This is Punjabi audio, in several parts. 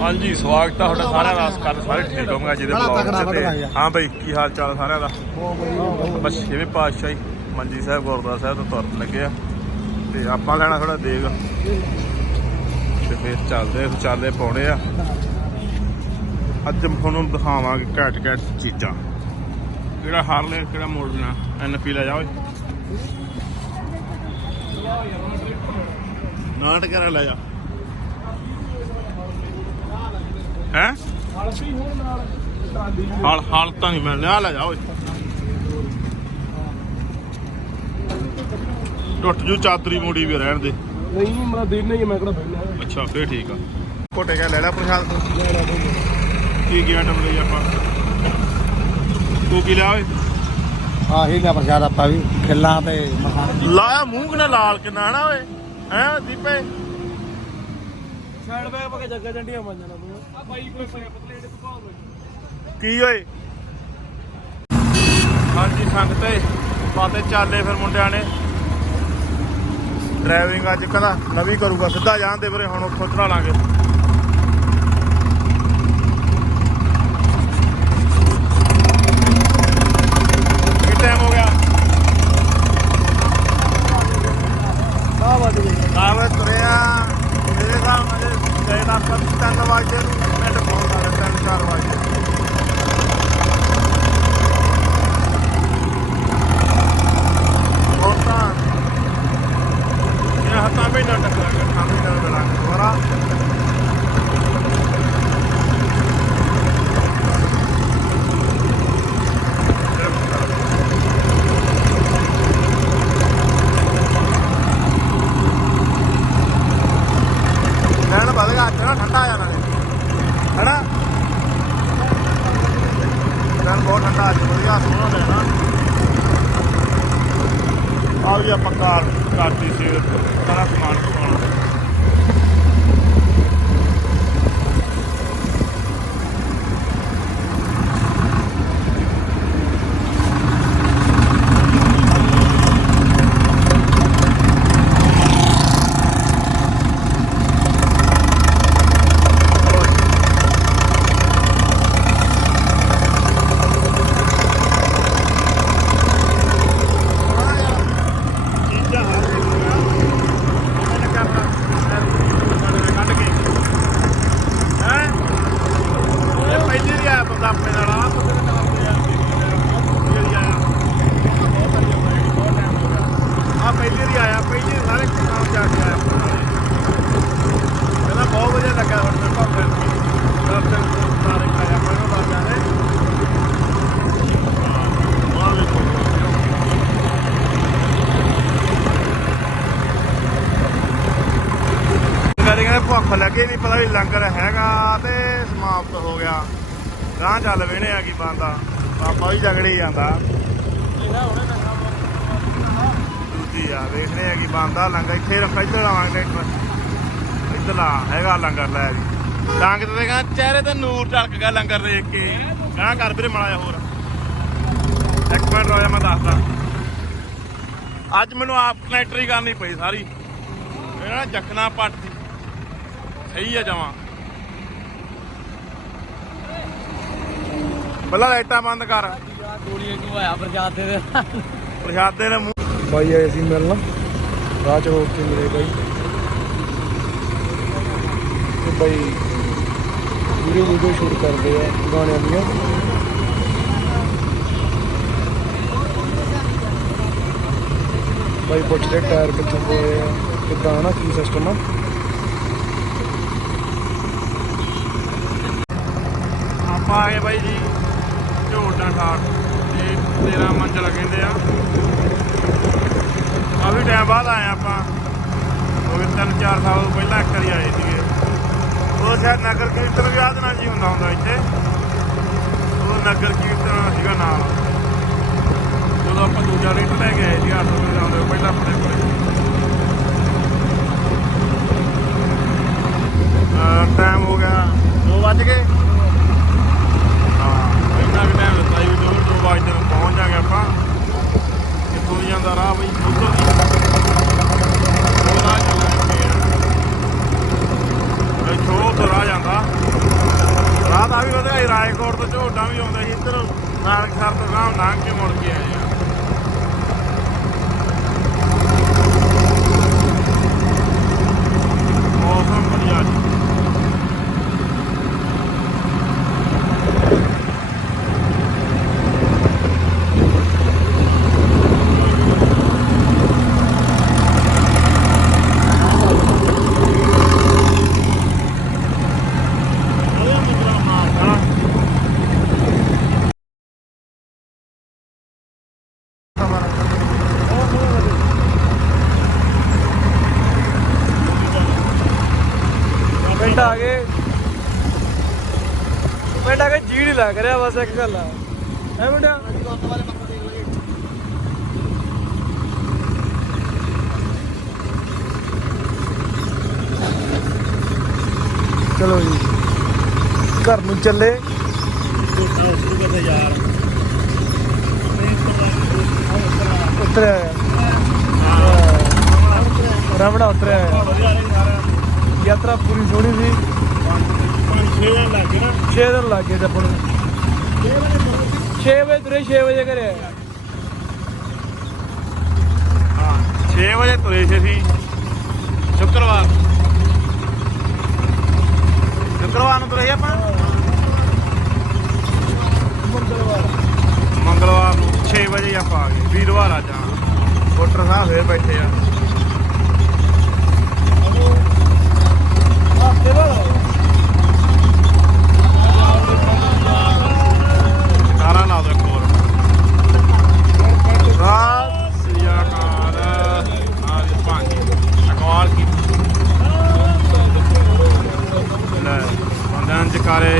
ਹਾਂਜੀ ਸਵਾਗਤ ਹੈ ਤੁਹਾਡਾ ਸਾਰਿਆਂ ਦਾ। ਕੱਲ ਸਾਰੇ ਠੀਕ ਹੋਵਾਂਗਾ ਜਿਹਦੇ ਬਲੌਗ ਤੇ। ਹਾਂ ਬਈ ਕੀ ਹਾਲ ਚਾਲ ਸਾਰਿਆਂ ਦਾ? ਬਸ ਛੇਵੇਂ ਪਾਤਸ਼ਾਹੀ ਮੰਜੀ ਸਾਹਿਬ ਗੁਰਦੁਆਰਾ ਸਾਹਿਬ ਤੋਂ ਤੁਰਨ ਲੱਗੇ ਆ। ਤੇ ਆਪਾਂ ਲੈਣਾ ਥੋੜਾ ਦੇਗ। ਤੇ ਫਿਰ ਚੱਲਦੇ ਚੱਲਦੇ ਪਾਉਣੇ ਆ। ਅੱਜ ਤੁਹਾਨੂੰ ਦਿਖਾਵਾਂਗੇ ਘੈਂਟ ਘੈਂਟ ਚੀਜ਼ਾਂ। ਕਿਹੜਾ ਹਾਰਲੇ ਕਿਹੜਾ ਮੋੜਨਾ ਐਨਪੀ ਲੈ ਜਾਓ ਨਾਟ ਕਰ ਲੈ ਜਾ। ਹੈ? ਹਾਲ ਹਾਲ ਤਾਂ ਨਹੀਂ ਮਿਲਣਾ। ਆ ਲੈ ਜਾ ਓਏ। ਟੁੱਟ ਜੂ ਚਾਦਰੀ ਮੋੜੀ ਵੀ ਰਹਿਣ ਦੇ। ਨਹੀਂ ਮੇਰਾ ਦਿਨ ਨਹੀਂ ਮੈਂ ਕਿਹੜਾ ਬੈਠਣਾ ਅੱਛਾ ਫੇਰ ਠੀਕ ਆ। ਕੋਟੇ ਕਾ ਲੈ ਲੈ ਪ੍ਰਸ਼ਾਦ ਤੋਂ। ਕੀ ਕੀ ਆਟਮ ਲਈ ਆਪਾਂ? ਤੂੰ ਕੀ ਲਿਆ ਓਏ? ਆਹੀ ਦਾ ਪ੍ਰਸ਼ਾਦ ਆਪਾਂ ਵੀ ਖਿੱਲਾਂ ਤੇ ਮਖਾਣੇ ਲਾਇਆ ਮੂੰਹ ਕਿਨਾ ਲਾਲ ਕਿਨਾ ਨਾ ਓਏ? ਹੈ ਦੀਪੇ? ਸਾਈਡ ਬੈਕ ਪਾ ਕੇ ਜੱਗਾ ਜੰਡੀਆਂ ਜਾਣਾ ਆ ਬਾਈ ਕੋਈ ਪਲੇਟ ਪਕਾਓ ਕੀ ਓਏ? ਹਾਂਜੀ, ਸੰਗਤੇ ਬਾਤੇ ਚੱਲੇ ਫਿਰ ਮੁੰਡਿਆਂ ਨੇ। ਡਰਾਈਵਿੰਗ ਅੱਜ ਕਹਿੰਦਾ ਨਵੀਂ ਕਰੂਗਾ, ਸਿੱਧਾ ਜਾਣ ਦੇ ਵੀਰੇ, ਹੁਣ ਉੱਥੋਂ ਚੜਾ ਲਾਂਗੇ। ਚੱਲ ਵੇਣੇ ਆ ਕੀ ਬੰਦਾ ਬਾਬਾ ਵੀ ਜਗੜੀ ਜਾਂਦਾ। ਦੂਜੀ ਆ, ਵੇਖਦੇ ਆ ਕੀ ਬੰਦਾ ਲੰਗਰ ਇੱਥੇ ਰੱਖ, ਇੱਧਰ ਆਵਾਂਗੇ ਇੱਧਰ ਲਾ ਹੈਗਾ ਲੰਗਰ ਲੈ ਜੀ। ਡੰਗ ਤੇ ਕਹਿੰਦਾ ਚਿਹਰੇ ਤੇ ਨੂਰ ਝਲਕ ਗਿਆ ਲੰਗਰ ਦੇਖ ਕੇ। ਗਾਂ ਕਰ ਵੀਰੇ ਮੜਾ ਹੋਰ। ਇੱਕ ਮਿੰਟ ਰੋਇਆ ਮੈਂ ਦੱਸਦਾ। ਅੱਜ ਮੈਨੂੰ ਆਪ ਕਨੈਕਟਰੀ ਕਰਨੀ ਪਈ ਸਾਰੀ। ਇਹਨਾਂ ਜਖਣਾ ਪੱਟ ਦੀ। ਸਹੀ ਆ ਜਾਵਾਂ ਬੱਲਾ ਲਾਈਟਾਂ ਬੰਦ ਕਰ। ਗੋਲੀਆਂ ਨੂੰ ਆਇਆ ਪ੍ਰਸ਼ਾਦ ਦੇ ਪ੍ਰਸ਼ਾਦੇ ਨੇ ਮੂੰਹ। ਬਾਈ ਆਏ ਸੀ ਮਿਲਣਾ। ਰਾਹ ਚ ਰੋਕ ਕੇ ਮਿਲੇ ਬਾਈ। ਤੇ ਬਾਈ ਵੀਡੀਓ ਵੀਡੀਓ ਸ਼ੂਟ ਕਰਦੇ ਆ ਗਾਣਿਆਂ ਦੀਆਂ। ਬਾਈ ਪੁੱਛਦੇ ਟਾਇਰ ਕਿੱਥੋਂ ਪਏ ਆ ਕਿੱਦਾਂ ਨਾ ਕੀ ਸਿਸਟਮ ਆ? ਆਪਾਂ ਆ ਗਏ ਬਾਈ ਜੀ। ਝੋਟਾ ਠਾਠ, ਤੇ 13 ਮੰਜ਼ਲ ਕਹਿੰਦੇ ਆ। ਕਾਫੀ ਟਾਈਮ ਬਾਅਦ ਆਏ ਆਪਾਂ। ਉਹ ਤਿੰਨ ਚਾਰ ਸਾਲ ਪਹਿਲਾਂ ਇੱਕ ਵਾਰੀ ਆਏ ਸੀਗੇ। ਉਹ ਸ਼ਾਇਦ ਨਗਰ ਕੀਰਤਨ ਵੀ ਆਦ ਨਾਲ ਜੀ ਹੁੰਦਾ ਹੁੰਦਾ ਇੱਥੇ। ਉਹ ਨਗਰ ਕੀਰਤਨ ਸੀਗਾ ਨਾਲ। ਜਦੋਂ ਆਪਾਂ ਦੂਜਾ ਰੇਟ ਲੈ ਕੇ ਆਏ ਸੀ 800 ਰੁਪਏ ਆਉਂਦੇ ਪਹਿਲਾਂ ਆਪਣੇ ਕੋਲੇ ਟਾਈਮ ਹੋ ਗਿਆ 2 ਵੱਜ ਗਏ ਹਾਂ ਇੰਨਾ ਕੁ ਟਾਈਮ ਲੱਗਾ ਜੀ 2 2 ਵਜੇ ਤੱਕ ਪਹੁੰਚ ਜਾਗੇ ਆਪਾਂ ਕਿੱਥੋਂ ਦੀ ਜਾਂਦਾ ਰਾਹ ਬਈ ਉਧਰ ਦੀ ਉਹ ਰਾਹ ਚੱਲਾਂਗੇ ਇੱਥੋਂ ਉੱਧਰ ਆ ਜਾਂਦਾ ਰਸਤਾ ਵੀ ਵਧੀਆ ਸੀ ਰਾਏਕੋਟ ਤੋਂ ਝੋਟਾਂ ਵੀ ਆਉਂਦੇ ਸੀ ਇੱਧਰ ਨਾਨਕਸਰ ਤੋਂ ਗਾਂਵ ਲੰਘ ਕੇ ਮੁੜ ਕੇ ਆਏ ਆ ਮੌਸਮ ਵਧੀਆ ਜੀ ਹਾਂ ਪਿੰਡ ਆ ਗਏ ਪਿੰਡ ਆ ਕੇ ਜੀ ਨਹੀਂ ਲੱਗ ਰਿਹਾ ਬਸ ਇੱਕ ਗੱਲ ਆ। ਹੈ ਮੁੰਡਿਆ? ਚਲੋ ਜੀ। ਘਰ ਨੂੰ ਚੱਲੇ। ਉਤਰਿਆ ਰਮਣਾ ਉਤਰਿਆ ਯਾਤਰਾ ਪੂਰੀ ਸੋਹਣੀ ਸੀ। ਪੰਜ ਛੇ ਦਿਨ ਲੱਗ ਨਾ। 6 ਦਿਨ ਲੱਗ ਆਪਾਂ ਨੂੰ। 6 ਵਜੇ ਤੁਰੇ 6 ਵਜੇ ਘਰੇ ਆਏ। ਹਾਂ 6 ਵਜੇ ਤੁਰੇ ਸੀ ਅਸੀਂ। ਸ਼ੁੱਕਰਵਾਰ ਸ਼ੁੱਕਰਵਾਰ ਨੂੰ ਤੁਰੇ ਆਪਾਂ? ਮੰਗਲਵਾਰ। ਮੰਗਲਵਾਰ ਨੂੰ 6 ਵਜੇ ਆਪਾਂ ਆ ਗਏ। ਵੀਰਵਾਰ ਆ ਜਾਣਾ। ਮੋਟਰ ਸਾਹਿਬ ਫੇਰ ਬੈਠੇ ਆ। ਹਫ਼ਤੇ ਬਾਅਦ ਕਾਰਾ ਲਾ ਦੋ ਇੱਕ ਹੋਰ ਸਤਿ ਸ੍ਰੀ ਅਕਾਲ ਆਜ ਪੰਜ ਅਕਾਲ ਕੀ ਲੈ ਬੰਦਿਆਂ ਚ ਕਾਰੇ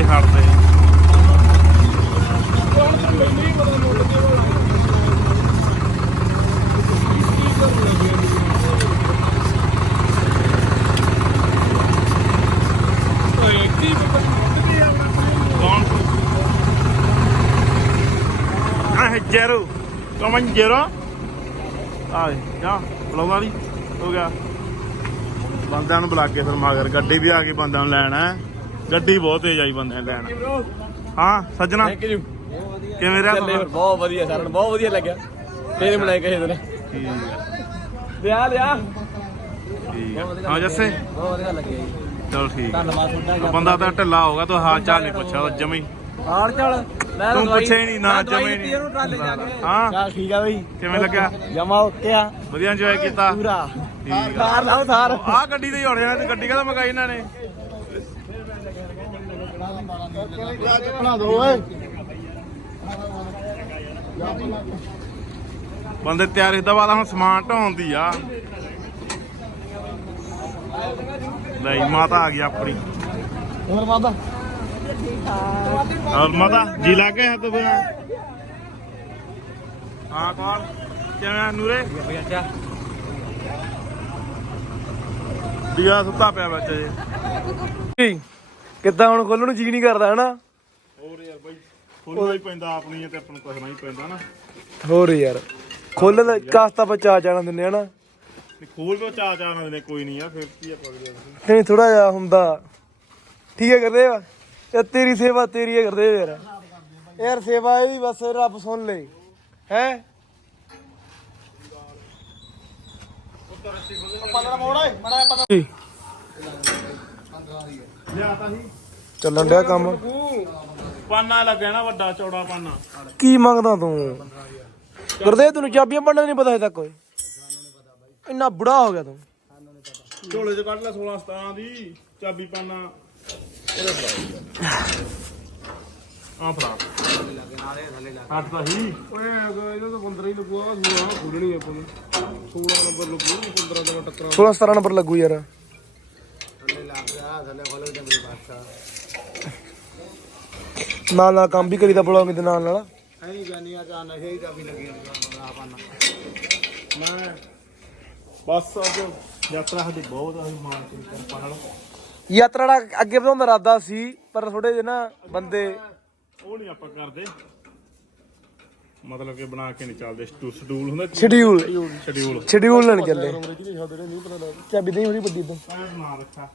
0 ਆਏ ਜਾ ਬੁਲਾਉਂਦਾ ਨਹੀਂ ਹੋ ਗਿਆ। ਬੰਦਿਆਂ ਨੂੰ ਬੁਲਾ ਕੇ ਫਿਰ ਮਗਰ ਗੱਡੀ ਵੀ ਆ ਗਈ ਬੰਦਿਆਂ ਨੂੰ ਲੈਣਾ ਗੱਡੀ ਬਹੁਤ ਤੇਜ਼ ਆਈ ਬੰਦਿਆਂ ਲੈਣ। ਹਾਂ ਸੱਜਣਾ ਕਿਵੇਂ ਰਿਹਾ ਬਹੁਤ ਵਧੀਆ ਸਰਨ ਬਹੁਤ ਵਧੀਆ ਲੱਗਿਆ। ਤੇਰੇ ਬਣਾਏ ਕਹੇ ਤੇਰੇ। ਠੀਕ। ਹੈ ਲਿਆ। ਲਿਆ ਜੱਸੇ। ਬਹੁਤ ਵਧੀਆ ਲੱਗਿਆ ਜੀ। ਚਲੋ ਠੀਕ। ਧੰਨਵਾਦ ਬੰਦਾ ਤਾਂ ਢਿੱਲਾ ਹੋਗਾ ਤੂੰ ਹਾਲ ਚਾਲ ਨਹੀਂ ਪੁੱਛਿਆ ਜਮੀ। ਹਾਲ ਚਾਲ? ਮੈਂ ਤੂੰ ਪੁੱਛਿਆ ਹੀ ਨਹੀਂ, ਨਾ ਜਮੇ ਦਿੱਤੀ ਇਹਨੂੰ ਟਰਾਲੇ ਜਾ ਕੇ। ਹਾਂ। ਚੱਲ ਠੀਕ ਆ ਬਈ। ਕਿਵੇਂ ਲੱਗਾ ਜਮਾ ਓਕੇ ਆ। ਵਧੀਆ ਇੰਜੋਏ ਕੀਤਾ। ਪੂਰਾ। ਠੀਕ ਆ। ਲਾਓ ਸਾਰ। ਆਹ ਗੱਡੀ ਤੇ ਹੀ ਹੋਣੇ ਆ ਤੇ ਗੱਡੀ ਕਾਹਦਾ ਮਗਾਈ ਇਹਨਾਂ ਨੇ? ਬਣਾ ਦੋ ਓਏ ਬੰਦੇ ਤਿਆਰ ਇਸ ਤੋਂ ਬਾਅਦ ਹੁਣ ਸਮਾਨ ਢੋਣ ਦੀ ਆ। ਲਈ ਮਾਤਾ ਆ ਗਈ ਆਪਣੀ। ਹੋਰ ਮਾਦਾ ਔਰ ਮਾਤਾ ਜੀ ਲਾ ਕੇ ਹੱਥ ਬਿਨਾ ਹਾਂ ਕੌਣ? ਕਿਵੇਂ ਆ ਨੂਰੇ? ਦੀਆ ਸੁੱਤਾ ਪਿਆ ਵਿੱਚ ਜੇ। ਕਿੱਦਾਂ ਹੁਣ ਖੋਲਣ ਨੂੰ ਜੀ ਨਹੀਂ ਕਰਦਾ ਹਨਾ? ਹੋਰ ਯਾਰ ਬਾਈ ਖੋਲਣਾ ਹੀ ਪੈਂਦਾ ਆਪਣੀ ਤੇ ਆਪਾਂ ਨੂੰ ਕੁਛ ਨਹੀਂ ਪੈਂਦਾ ਨਾ। ਹੋਰ ਯਾਰ ਖੋਲਣ ਦਾ ਕਾਸਤਾ ਬਚਾ ਜਾਣਾ ਦਿੰਦੇ ਹਨਾ? ਨਹੀਂ ਖੋਲ ਵੀ ਚਾ ਚਾ ਨਾ ਕੋਈ ਨਹੀਂ ਆ ਫਿਰ ਕੀ ਆ ਪਗੜਿਆ ਨਹੀਂ ਥੋੜਾ ਜਿਹਾ ਹੁੰਦਾ। ਠੀਕ ਹੈ ਕਰਦੇ ਆ। ਇਹ ਤੇਰੀ ਸੇਵਾ ਤੇਰੀ ਹੈ ਕਰਦੇ ਯਾਰ। ਯਾਰ ਸੇਵਾ ਇਹਦੀ ਬਸ ਰੱਬ ਸੁਣ ਲੈ। ਹੈ? ਚੱਲਣ ਡਿਆ ਕੰਮ? ਪਾਨਾ ਲੱਗਿਆ ਨਾ ਵੱਡਾ ਚੌੜਾ ਪਾਨਾ। ਕੀ ਮੰਗਦਾ ਤੂੰ? ਕਰਦੇ ਤੈਨੂੰ ਚਾਬੀਆਂ ਪੜਨ ਨਹੀਂ ਪਤਾ ਹਜੇ ਤੱਕ ਓਏ ਇੰਨਾ ਬੁੜਾ ਹੋ ਗਿਆ ਤੂੰ। ਝੋਲੇ ਚ ਕੱਢ ਲੈ 16 17 ਦੀ ਚਾਬੀ ਪਾਨਾ। ਆ ਫੜਾ। ਹੱਟ ਤਾਂ ਹੀ। ਓਏ ਇਹਦਾ ਤਾਂ 15 ਹੀ ਲੱਗੂਗਾ ਸੂਆ ਖੁੱਲਣੀ ਆਪਾਂ ਨੂੰ। 16 ਨੰਬਰ ਲੱਗੂ 15 ਦਾ ਟੱਕਰਾ 16 17 ਨੰਬਰ ਲੱਗੂ ਯਾਰ। ਨਾਲ ਨਾਲ ਕੰਮ ਵੀ ਕਰੀਦਾ ਬਲੌਗ ਦੇ ਨਾਲ ਨਾਲ। ਮੈਂ ਬਸ ਅੱਜ ਯਾਤਰਾ ਸਾਡੀ ਬਹੁਤ ਆ ਮਾਨ ਕੇ ਕਿਰਪਾ ਨਾਲ। ਯਾਤਰਾ ਦਾ ਅੱਗੇ ਵਧਾਉਣ ਦਾ ਇਰਾਦਾ ਸੀ ਪਰ ਥੋੜੇ ਜਿਹੇ ਨਾ ਬੰਦੇ ਉਹ ਨਹੀਂ ਆਪਾਂ ਕਰਦੇ। ਮਤਲਬ ਕਿ ਬਣਾ ਕੇ ਨਹੀਂ ਚੱਲਦੇ। ਸ਼ਡਿਊਲ ਹੁੰਦਾ ਸ਼ਡਿਊਲ। ਸ਼ਡਿਊਲ। ਸ਼ਡਿਊਲ ਲੈਣ ਚੱਲੇ। ਚਾਬੀ ਨਹੀਂ ਹੋਣੀ ਵੱਡੀ ਤੋਂ ਨਾ ਰੱਖਾ।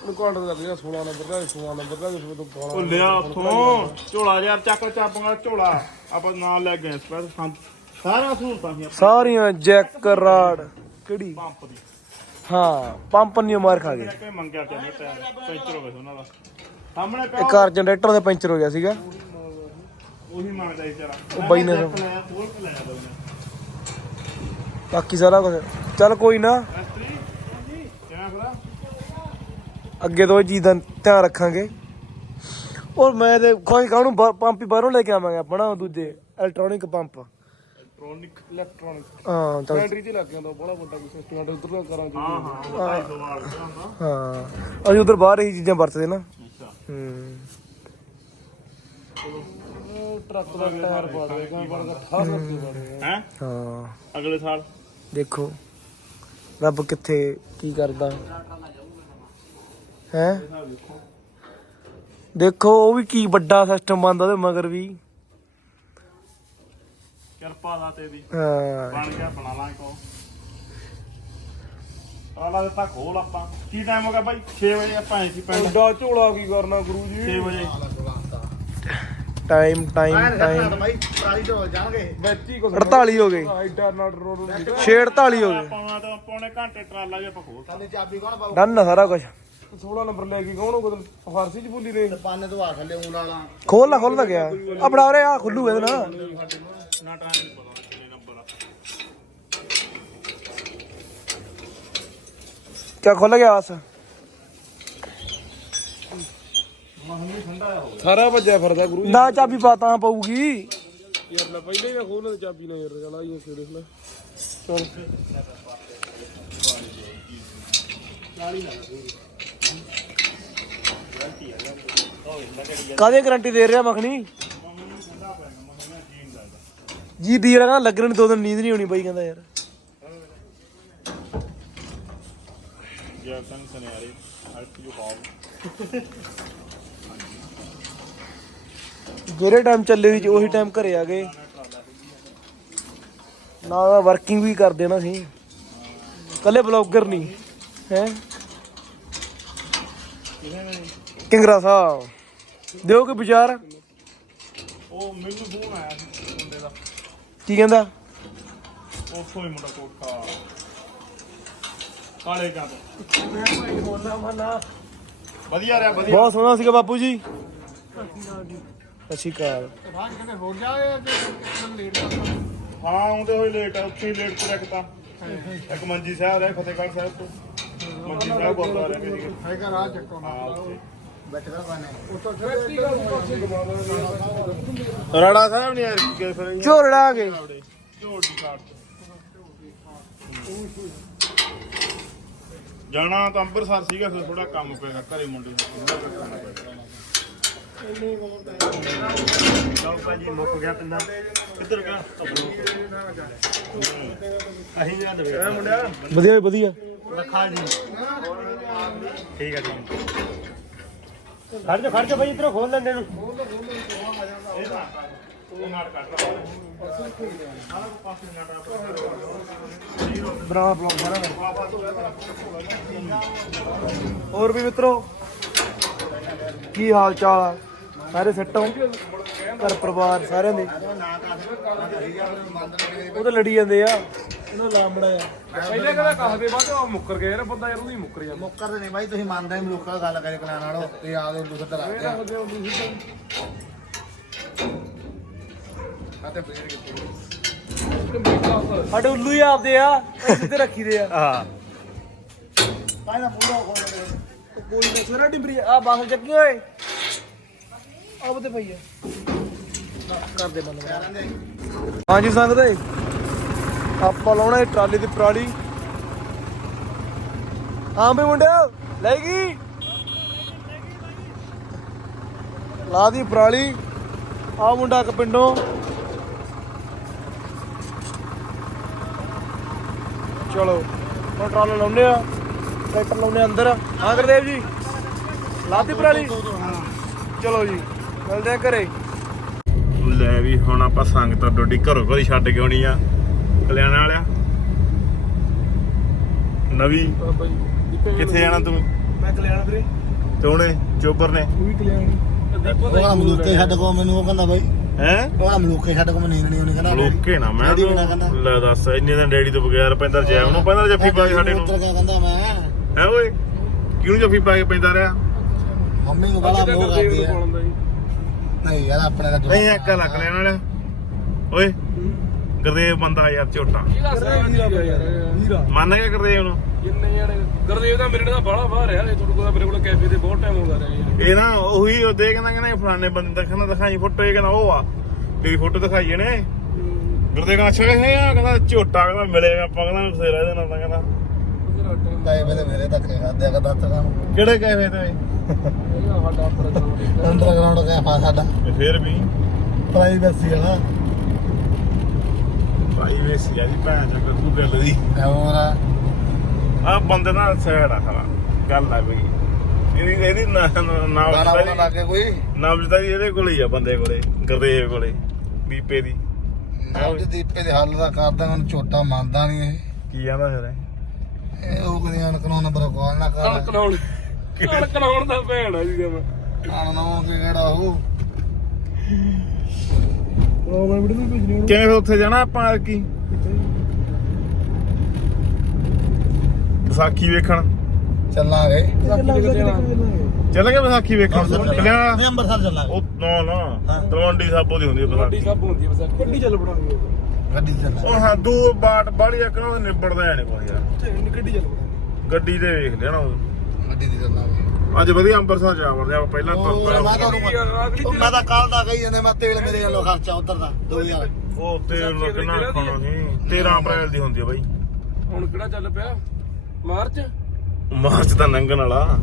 ਉਹਨੂੰ ਕਾਂਡ ਦਾ ਲਿਆ 16 ਨੰਬਰ ਦਾ 16 ਨੰਬਰ ਦਾ ਉਸ ਤੋਂ ਗਾਲਾਂ ਉਹ ਲਿਆ ਉਥੋਂ। ਝੋਲਾ ਯਾਰ ਚੱਕ ਚਾਪਾਂ ਝੋਲਾ। ਆਪਾਂ ਨਾਲ ਲੈ ਗਏ ਸਪੈਸ ਸਾਰਾ ਸਹੂਲਤਾਂ ਸੀ ਸਾਰੀਆਂ ਜੈਕ ਰਾਡ ਕਿਹੜੀ? ਪੰਪ ਦੀ। ਹਾਂ ਪੰਪ ਨਹੀਂ ਮਾਰ ਖਾ ਗਏ। ਕਿ ਮੰਗਿਆ ਕਿ ਨਹੀਂ ਟਾਇਰ ਪੈਂਚਰ ਹੋ ਗਿਆ ਸੀ ਉਹਨਾਂ ਦਾ। ਸਾਹਮਣੇ ਪਿਆ ਇਹ ਕਾਰ ਜਨਰੇਟਰ ਦੇ ਪੈਂਚਰ ਹੋ ਗਿਆ ਸੀਗਾ। ਉਹੀ ਮੰਗਦਾ ਸੀ ਵਿਚਾਰਾ ਉਹ ਬਾਈ ਨੇ ਕੇ ਬਾਈ ਨੇ ਬਾਕੀ ਸਾਰਾ ਕੁਝ ਚੱਲ ਕੋਈ ਨਾ। ਹਾਂਜੀ ਕਿਵੇਂ ਅੱਗੇ ਤੋਂ ਇਹ ਚੀਜ਼ ਦਾ ਧਿਆਨ ਰੱਖਾਂਗੇ। ਔਰ ਮੈਂ ਤੇ ਕੋਈ ਕਾਹਨੂੰ ਬਾ- ਪੰਪ ਹੀ ਬਾਹਰੋਂ ਲੈ ਕੇ ਆਵਾਂਗੇ ਆਪਣਾ ਉਹ ਦੂਜੇ ਇਲੈਕਟ੍ਰੋਨਿਕ ਪੰਪ। ਇਲੈਕਟ੍ਰੋਨਿਕ ਇਲੈਕਟ੍ਰੋਨਿਕ ਹਾਂ ਤਾਂ ਬੈਟਰੀ ਤੇ ਲੱਗ ਜਾਂਦਾ ਬੜਾ ਵੱਡਾ ਕੋਈ ਸਿਸਟਮ ਆ ਉਧਰ ਦਾ ਕਰਾਂਗੇ ਹਾਂ ਹਾਂ 250 ਵਾਟ ਦਾ ਹੁੰਦਾ। ਹਾਂ। ਅਸੀਂ ਉਧਰ ਬਾਹਰ ਇਹੀ ਚੀਜ਼ਾਂ ਵਰਤਦੇ ਨਾ। ਅੱਛਾ। ਹੂੰ। ਟਰੱਕ ਦਾ ਟਾਇਰ ਪਾ ਦੇਗਾ ਪਰ ਠਾਸ ਰੱਖੀ ਬੜੇ ਹੈ? ਹਾਂ। ਅਗਲੇ ਸਾਲ? ਦੇਖੋ ਰੱਬ ਕਿੱਥੇ ਕੀ ਕਰਦਾ। ਹੈ? ਦੇਖੋ ਉਹ ਵੀ ਕੀ ਵੱਡਾ ਸਿਸਟਮ ਬੰਦਾ ਉਹਦੇ ਮਗਰ ਵੀ। ਕਿਰਪਾ ਦਾ ਤੇਰੀ ਹਾਂ। ਬਣ ਗਿਆ ਬਣਾ ਲਾਂ ਕੋ ਆਲਾ ਦਿੱਤਾ ਖੋਲ ਆਪਾਂ। ਕੀ ਟਾਈਮ ਹੋ ਗਿਆ ਬਾਈ? 6 ਵਜੇ ਆਪਾਂ ਆਏ ਸੀ ਪਿੰਡ। ਵੱਡਾ ਝੋਲਾ ਕੀ ਕਰਨਾ ਗੁਰੂ ਜੀ? 6 ਵਜੇ। ਟਾਈਮ ਟਾਈਮ ਟਾਈਮ ਵਿੱਚ ਹੀ ਕੁਛ 48 ਹੋ ਗਏ। ਐਡਾ ਨਾ ਰੋਡ 648 ਹੋ ਗਏ। ਪਾਉਣਾ ਤਾਂ ਪੌਣੇ ਘੰਟੇ ਟਰਾਲਾ ਜਿਹਾ ਆਪਾਂ ਖੋਲ ਡਨ ਆ ਸਾਰਾ ਕੁਝ 16 ਨੰਬਰ ਲੈ ਕੇ ਕੌਣ ਉਹ ਫਾਰਸੀ ਚ ਬੋਲੀ ਰੇ ਖੋਲ ਲਾ ਖੋਲ ਤਾਂ ਗਿਆ। ਆ ਆ ਖੁੱਲੂ ਇਹਦੇ ਨਾਲ। ਨਾ ਟਾਈਮ ਨਹੀਂ ਪਤਾ ਕਿੰਨੇ ਨੰਬਰ ਆ ਕਿਆ ਖੁੱਲ ਗਿਆ ਬਸ? ਸਾਰਾ ਭੱਜਿਆ ਫਿਰਦਾ ਗੁਰੂ ਨਾ ਚਾਬੀ ਪਾਤਾ ਪਊਗੀ। ਯਾਰ ਲੈ ਪਹਿਲੇ ਹੀ ਨਾ ਖੋਲ ਚਾਬੀ ਨਾ ਯਾਰ ਚਲਾ ਇਹ ਕੇ ਦੇਖ ਲੈ। ਚਲ। ਕਾਹਦੀ ਗਾਰੰਟੀ ਦੇ ਰਿਹਾ ਮੱਖਣੀ? ਜੀ ਦੀ ਰਹਾ ਲੱਗਣ ਨੂੰ ਦੋ ਦਿਨ ਨੀਂਦ ਨਹੀਂ ਆਉਣੀ ਬਈ ਕਹਿੰਦਾ ਯਾਰ। ਸਨਿਆਰੇ ਪਾਓ ਜਿਹੜੇ ਟਾਈਮ ਚੱਲੇ ਸੀ ਉਹੀ ਟਾਈਮ ਘਰੇ ਆ ਗਏ। ਨਾ ਵਰਕਿੰਗ ਵੀ ਕਰਦੇ ਨਾ ਸੀ ਕੱਲੇ ਬਲੌਗਰ ਨਹੀਂ ਹੈ। ਕਿੰਗਰਾ ਸਾਹਿਬ ਦਿਓ ਕਿ ਵਿਚਾਰ ਉਹ ਮੈਨੂੰ ਫੋਨ ਆਇਆ ਸੀ। ਕੀ ਕਹਿੰਦਾ? ਉੱਥੋਂ ਹੀ ਮੁੰਡਾ ਕੋਟਕਾ ਕਾਲੇ ਕਾ ਤੋਂ ਵਧੀਆ ਰਿਹਾ ਵਧੀਆ। ਬਹੁਤ ਸੋਹਣਾ ਸੀਗਾ ਬਾਪੂ ਜੀ। ਸਤਿ ਸ਼੍ਰੀ ਅਕਾਲ ਹਾਂ ਆਉਂਦੇ ਹੋਏ ਲੇਟ ਆ ਉੱਥੇ ਹੀ ਲੇਟ ਤੇ ਰੱਖਤਾ ਇੱਕ ਮੰਜੀ ਸਾਹਿਬ ਰਹਿ ਫਤਿਹਗੜ੍ਹ ਸਾਹਿਬ ਤੋਂ। ਮੰਜੀ ਸਾਹਿਬ ਗੁਰਦੁਆਰਾ ਹੈ ਜੀ ਹੈਗਾ ਰਾਹ ਚੱਕੋ ਹਾਂ ਉੱਥੇ। ਨਾ ਰਾੜਾ ਸਾਹਿਬ ਨਹੀਂ ਯਾਰ ਗਏ ਫਿਰ ਝੋਲੜਾ ਆ ਗਏ ਦੀ ਕਾਟ ਜਾਣਾ ਤਾਂ ਅੰਮ੍ਰਿਤਸਰ ਸੀਗਾ ਫਿਰ ਥੋੜਾ ਕੰਮ ਪੈਗਾ ਘਰੇ ਮੁੰਡੇ ਨੂੰ ਚਲ ਭਾਜੀ ਮੁੱਕ ਗਿਆ ਪਿੰਦਾ ਕਿੱਧਰ ਗਿਆ? ਅਸੀਂ ਜਿਹੜਾ ਦਵੇ ਮੁੰਡਿਆ ਵਧੀਆ ਵਧੀਆ। ਰੱਖਾ ਜੀ। ਠੀਕ ਹੈ ਜੀ ਖੜ ਜਾ ਖੜ ਜਾ ਭਾਈ ਇਧਰੋਂ ਖੋਲ ਲੈਂਦੇ ਨੂੰ। ਉਹ ਨਾਟ ਕੱਟ ਰਹਾ ਬਰਾ ਬਲੌਗ ਸਾਰਾ ਹੋਰ ਵੀ ਮਿੱਤਰੋ, ਕੀ ਹਾਲ ਚਾਲ ਆ? ਸਾਰੇ ਸੈੱਟ ਹੋ? ਘਰ ਪਰਿਵਾਰ ਸਾਰਿਆਂ ਦੇ? ਉਹ ਤਾਂ ਲੜੀ ਜਾਂਦੇ ਆ। ਇਹਨਾਂ ਲਾਂਬੜਾ ਆ ਪਹਿਲੇ ਕਹਿੰਦਾ ਕਹ ਦੇ ਬਾਅਦ ਉਹ ਮੁੱਕਰ ਗਿਆ ਯਾਰ ਬੰਦਾ ਯਾਰ ਉਹਦੀ ਮੁੱਕਰ ਜਾਂਦਾ। ਕਰਦੇ ਨਹੀਂ ਬਾਈ ਤੁਸੀਂ ਮੰਨਦੇ ਨਹੀਂ ਲੋਕਾਂ ਨਾਲ ਗੱਲ ਕਰੇ ਕਲਾਂ ਨਾਲੋਂ ਤੇ ਆਦੇ ਉੱਲੂ ਸੱਟ ਲੱਗਦੇ ਆ ਅਤੇ ਫੇਰ ਕਿੱਥੇ ਸਾਡੇ ਉੱਲੂ ਹੀ ਆਪਦੇ ਆ ਕਿੱਥੇ ਰੱਖੀ ਦੇ ਆ। ਹਾਂ। ਪਾਇਦਾ ਪੂਰਾ ਖੋਲ ਦੇ ਕੋਈ ਨਹੀਂ ਸਵੇਰਾ ਡਿਬਰੀ ਆ ਬਾਹਰ ਚੱਕੀ ਓਏ। ਆਪ ਤੇ ਪਈ ਆ। ਕਰਦੇ ਬੰਦ ਹਾਂਜੀ ਸੰਗਦੇ ਆਪਾਂ ਲਾਉਣਾ ਇਹ ਟਰਾਲੀ ਦੀ ਪਰਾਲੀ। ਹਾਂ ਬਈ ਮੁੰਡਿਓ, ਲੈ ਗਈ। ਲਾ ਦੀ ਪਰਾਲੀ। ਆ ਮੁੰਡਾ ਇੱਕ ਪਿੰਡੋਂ। ਚਲੋ, ਹੁਣ ਟਰਾਲਾ ਲਾਉਂਦੇ ਆ, ਟਰੈਕਟਰ ਲਾਉਂਦੇ ਅੰਦਰ। ਹਾਂ ਗੁਰਦੇਵ ਜੀ ਲਾਤੀ ਪਰਾਲੀ। ਚਲੋ ਜੀ, ਮਿਲਦੇ ਆ ਘਰੇ। ਲੈ ਵੀ ਹੁਣ ਆਪਾਂ ਸੰਗਤ ਡੋਡੀ ਘਰੋਂ ਘਰੀ ਛੱਡ ਕੇ ਆਉਣੀ ਆ। ਕਲਿਆਣ ਵਾਲਿਆ। ਨਵੀਂ। ਕਿੱਥੇ ਜਾਣਾ ਤੂੰ? ਮੈਂ ਕਲਿਆਣ ਵੀਰੇ। ਤੇ ਉਹਨੇ ਚੋਬਰ ਨੇ। ਉਹ ਵੀ ਕਲਿਆਣ। ਉਹ ਮਲੂਕੇ ਛੱਡ ਕੋ ਮੈਨੂੰ ਉਹ ਕਹਿੰਦਾ ਬਾਈ। ਹੈ? ਉਹ ਮਲੂਕੇ ਛੱਡ ਕੋ ਮੈਂ ਨੀਂਦ ਨਹੀਂ ਉਹਨੇ ਕਹਿੰਦਾ। ਲੋਕੇ ਨਾ ਮੈਂ ਲੈ ਦੱਸ ਇੰਨੇ ਦਿਨ ਡੈਡੀ ਤੋਂ ਬਗੈਰ ਪੈਂਦਾ ਜੈ ਉਹਨੂੰ ਪੈਂਦਾ ਜੱਫੀ ਪਾ ਕੇ ਸਾਡੇ ਨੂੰ। ਕਹਿੰਦਾ ਮੈਂ? ਹੈ ਓਏ? ਕਿਉਂ ਜੱਫੀ ਪਾ ਕੇ ਪੈਂਦਾ ਰਿਹਾ? ਮੰਮੀ ਨੂੰ ਬੜਾ ਮੋਹ ਕਰਦੀ ਜੀ। ਨਹੀਂ ਯਾਰ ਆਪਣੇ ਦਾ ਨਹੀਂ ਇੱਕ ਲੱਗ ਲੈਣ ਵਾਲਾ ਓਏ। ਗੁਰਦੇਵ ਬੰਦਾ ਯਾਰ ਝੋਟਾ। ਇਹਦਾ ਯਾਰ ਵੀਰਾ ਮੰਨ ਗਿਆ ਗੁਰਦੇਵ ਨੂੰ? ਜਿੰਨੇ ਜਾਣੇ ਗੁਰਦੇਵ ਦਾ ਮੇਰੇ ਨਾਲ ਬਾਹਲਾ ਬਾਹਰ ਆ ਤੁਹਾਡੇ ਕੋਲ ਤਾਂ ਮੇਰੇ ਕੋਲ ਕੈਫੇ ਤੇ ਬਹੁਤ ਟਾਈਮ ਆਉਂਦਾ ਰਿਹਾ ਯਾਰ ਇਹ ਨਾ ਉਹੀ ਉਹ ਦੇ ਕਹਿੰਦਾ ਕਹਿੰਦਾ ਫਲਾਣੇ ਬੰਦੇ ਦਿਖਾਣਾ ਦਿਖਾਈ ਫੋਟੋ ਇਹ ਕਹਿੰਦਾ ਉਹ ਆ। ਤੇਰੀ ਫੋਟੋ ਦਿਖਾਈ ਇਹਨੇ ਗੁਰਦੇਵ ਕਹਿੰਦਾ ਅੱਛਾ ਆ ਕਹਿੰਦਾ ਝੋਟਾ ਕਹਿੰਦਾ ਮਿਲੇਗਾ ਆਪਾਂ ਕਹਿੰਦਾ ਫੇਰ ਇਹਦੇ ਨਾਲ ਤਾਂ ਕਹਿੰਦਾ। ਕਾਏ ਵੇਲੇ ਮੇਰੇ ਧੱਕੇ ਖਾਦੇ ਆ ਕਦਾ ਤੱਕ ਕਿਹੜੇ ਕੈਫੇ ਤੇ ਅੰਡਰਗਰਾਉਂਡ ਕੈਫਾ ਸਾਡਾ। ਤੇ ਫੇਰ ਵੀ? ਪ੍ਰਾਈਵੇਸੀ ਵਾਲਾ ਭਾਈ ਆ ਜੀ ਭੈਣ ਚੋਂ ਗੱਗੂ ਗੱਲ ਦੀ। ਹੋਰ ਆ। ਬੰਦੇ ਨਾਲ ਸਾਈਡ ਆ ਖਰਾ ਗੱਲ ਆ ਬਈ ਇਹਦੀ ਇਹਦੀ ਨਾ ਨਾਮ ਗਾਣਾ ਬਣਾ ਲੱਗੇ ਕੋਈ? ਨਾਮਜ਼ਦਾ ਜੀ ਇਹਦੇ ਕੋਲ ਹੀ ਆ ਬੰਦੇ ਕੋਲੇ ਗੁਰਦੇਵ ਕੋਲੇ ਦੀਪੇ ਦੀ। ਦੇ ਦੀਪੇ ਦੇ ਹੱਲ ਦਾ ਕਰਦਾ ਉਹਨੂੰ ਛੋਟਾ ਮੰਨਦਾ ਨਹੀਂ ਇਹ। ਕੀ ਆਂਦਾ ਫਿਰ ਇਹ? ਇਹ ਉਹ ਕਦੀ ਅਣਕਾਨੂੰਨ ਨੰਬਰ ਕਾਲ ਨਾ ਕਰ। ਕਣਕ ਲਾਉਣ ਕਣਕ ਲਾਉਣ ਦਾ ਭੈਣ ਆ ਜੀ ਮੈਂ ਅਣਨੋਂ ਕਿ ਕਿਹੜਾ ਉਹ ਉਹ ਮੈਂ ਵੀਡੀਓ ਨਹੀਂ ਭੇਜਣੀ ਕਿਵੇਂ ਫਿਰ ਉੱਥੇ ਜਾਣਾ ਆਪਾਂ ਕੀ ਵਿਸਾਖੀ ਵੇਖਣ। ਚੱਲਾਂਗੇ। ਚੱਲਾਂਗੇ ਵਿਸਾਖੀ ਵੇਖਣ। ਚੱਲਿਆ? ਨਹੀਂ ਅੰਮ੍ਰਿਤਸਰ ਚੱਲਾਂਗੇ। ਉਹ ਨਾ ਨਾ। ਤਲਵੰਡੀ ਸਾਬੋ ਦੀ ਹੁੰਦੀ ਹੈ ਵੱਡੀ ਵਿਸਾਖੀ ਸਭ ਹੁੰਦੀ ਹੈ ਗੱਡੀ ਚੱਲ ਪੜਾਂਗੇ ਗੱਡੀ ਉਹ ਹਾਂ ਦੂਰ ਬਾਟ ਬਾੜੀ ਆਕਣਾ ਨਿਬੜਦਾ ਨਹੀਂ ਕੋਈ ਯਾਰ। ਗੱਡੀ ਚੱਲ ਗੱਡੀ ਤੇ ਵੇਖ ਲਿਆ ਨਾ ਉਹ। ਗੱਡੀ 'ਤੇ ਚੱਲਾਂਗੇ ਅੱਜ ਵਧੀਆ ਅੰਮ੍ਰਿਤਸਰ ਜਾ ਵੜਦੇ ਆ ਪਹਿਲਾਂ ਮੈਂ ਤਾਂ ਮੈਂ ਕੱਲ ਦਾ ਕਹੀ ਜਾਂਦੇ ਮੈਂ ਤੇਲ ਮੇਰੇ ਵੱਲੋਂ ਖਰਚਾ ਉਧਰ ਦਾ 2000 ਉਹ ਨੂੰ ਕਿੰਨਾ ਖਾਣਾ ਸੀ 13 ਅਪ੍ਰੈਲ ਦੀ ਹੁੰਦੀ ਹੈ ਬਾਈ। ਹੁਣ ਕਿਹੜਾ ਚੱਲ ਪਿਆ? ਮਾਰਚ? ਮਾਰਚ ਤਾਂ ਲੰਘਣ ਵਾਲਾ।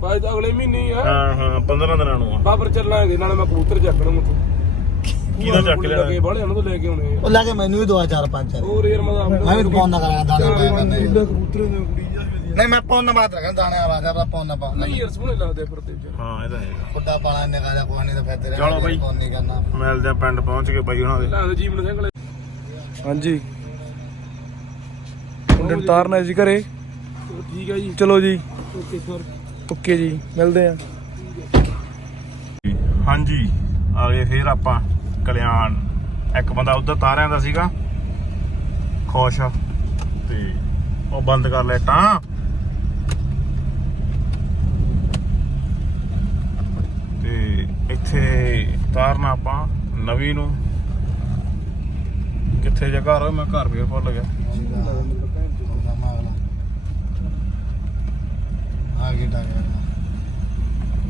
ਬਾਅਦ ਤਾਂ ਅਗਲੇ ਮਹੀਨੇ ਹੀ ਆ। ਹਾਂ ਹਾਂ 15 ਦਿਨਾਂ ਨੂੰ ਆ। ਬਾਬਰ ਚੱਲਾਂਗੇ ਨਾਲੇ ਮੈਂ ਕਬੂਤਰ ਚੱਕ ਲਵਾਂ ਤੂੰ ਕਿਹਦਾ ਚੱਕ ਲਿਆ ਲੱਗੇ ਬਾਹਲੇ ਉਹਨਾਂ ਤੋਂ ਲੈ ਕੇ ਆਉਣੇ ਆ। ਉਹ ਲੈ ਕੇ ਮੈਨੂੰ ਵੀ ਦਵਾ ਚਾਰ ਪੰਜ ਚਾਰ ਹੋਰ ਯਾਰ ਮੈਂ ਮੈਂ ਵੀ ਨਾ ਕਰਾਂਗਾ ਦਾਣੇ ਕਬੂਤਰ। ਦੇ ਕੁੜੀ ਜਾ ਨਹੀਂ ਮੈਂ ਪਾਉਣ ਨਾ ਬਾਤ ਰੱਖਾਂ ਦਾਣੇ ਆਵਾਜ਼ ਆ ਪਾਉਣ ਨਾ ਪਾਉਣ ਨਹੀਂ ਯਾਰ ਸੋਹਣੇ ਲੱਗਦੇ ਫਿਰਦੇ ਚ ਹਾਂ ਇਹ ਤਾਂ ਹੈ। ਖੁੱਡਾ ਪਾਣਾ ਇੰਨੇ ਕਾਜਾ ਕੋਈ ਨਹੀਂ ਤਾਂ ਫਿਰ ਤੇਰੇ ਚਲੋ ਬਾਈ। ਫੋਨ ਨਹੀਂ ਕਰਨਾ। ਮਿਲਦੇ ਆ ਪਿੰਡ ਪਹੁੰਚ ਕੇ ਬਾਈ ਉਹਨਾਂ ਦੇ। ਲੱਗਦੇ ਜੀਵਨ ਸਿੰਘ ਵਾਲੇ। ਹਾਂਜੀ। ਮੁੰਡੇ ਨੂੰ ਤਾਰਨਾ ਹੈ ਜੀ ਘਰੇ। ਠੀਕ ਹੈ ਜੀ। ਚਲੋ ਜੀ। Okay sir. ਓਕੇ ਜੀ ਮਿਲਦੇ ਆ। ਹਾਂਜੀ ਆ ਗਏ ਫੇਰ ਆਪਾਂ ਕਲਿਆਣ। ਇੱਕ ਬੰਦਾ ਉਧਰ ਤਾਰਿਆਂ ਦਾ ਸੀਗਾ। ਖੁਸ਼ ਤੇ ਉਹ ਬੰਦ ਕਰ ਲੈਟਾਂ ਤੇ ਇੱਥੇ ਤਾਰਨਾ ਆਪਾਂ ਨਵੀ ਨੂੰ। ਕਿੱਥੇ ਜਾ ਘਰ ਮੈਂ ਘਰ ਫੇਰ ਭੁੱਲ ਗਿਆ। ਆ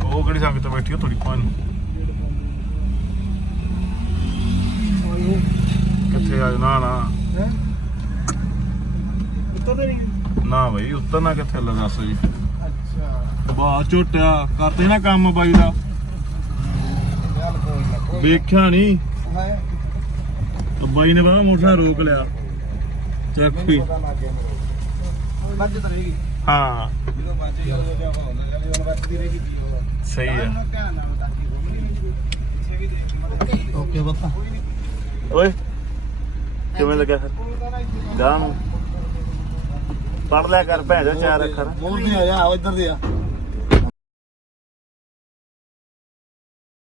ਉਹ ਕਿਹੜੀ ਸੰਗਤ ਬੈਠੀ ਉਹ ਥੋੜੀ ਪਾਣ ਕਿੱਥੇ ਆ? ਨਾ ਨਾ ਨਾ ਬਈ ਉਤਰਨਾ ਕਿੱਥੇ ਲੈ ਦੱਸ ਜੀ। ਅੱਛਾ। ਵਾਹ ਝੋਟਿਆ ਕਰਦੇ ਨਾ ਕੰਮ ਬਾਈ ਦਾ। ਵੇਖਿਆ ਨਹੀਂ ਹੈ। ਤੇ ਬਾਈ ਨੇ ਪਤਾ ਮੋਟਰਸਾਈਕਲ ਰੋਕ ਲਿਆ। ਚੱਕ ਵੀ। ਲੱਗ ਹਾਂ। ਸਹੀ ਹੈ ਓਕੇ ਓਏ ਕਿਵੇਂ ਲੱਗਿਆ ਫਿਰ? ਗਾਂ ਨੂੰ। ਪੜ ਲਿਆ ਕਰ ਭੈਣ ਚਾਰ ਅੱਖਰ। ਮੂੰਹ ਨਹੀਂ ਆ ਜਾ ਇੱਧਰ ਦੇ ਆ।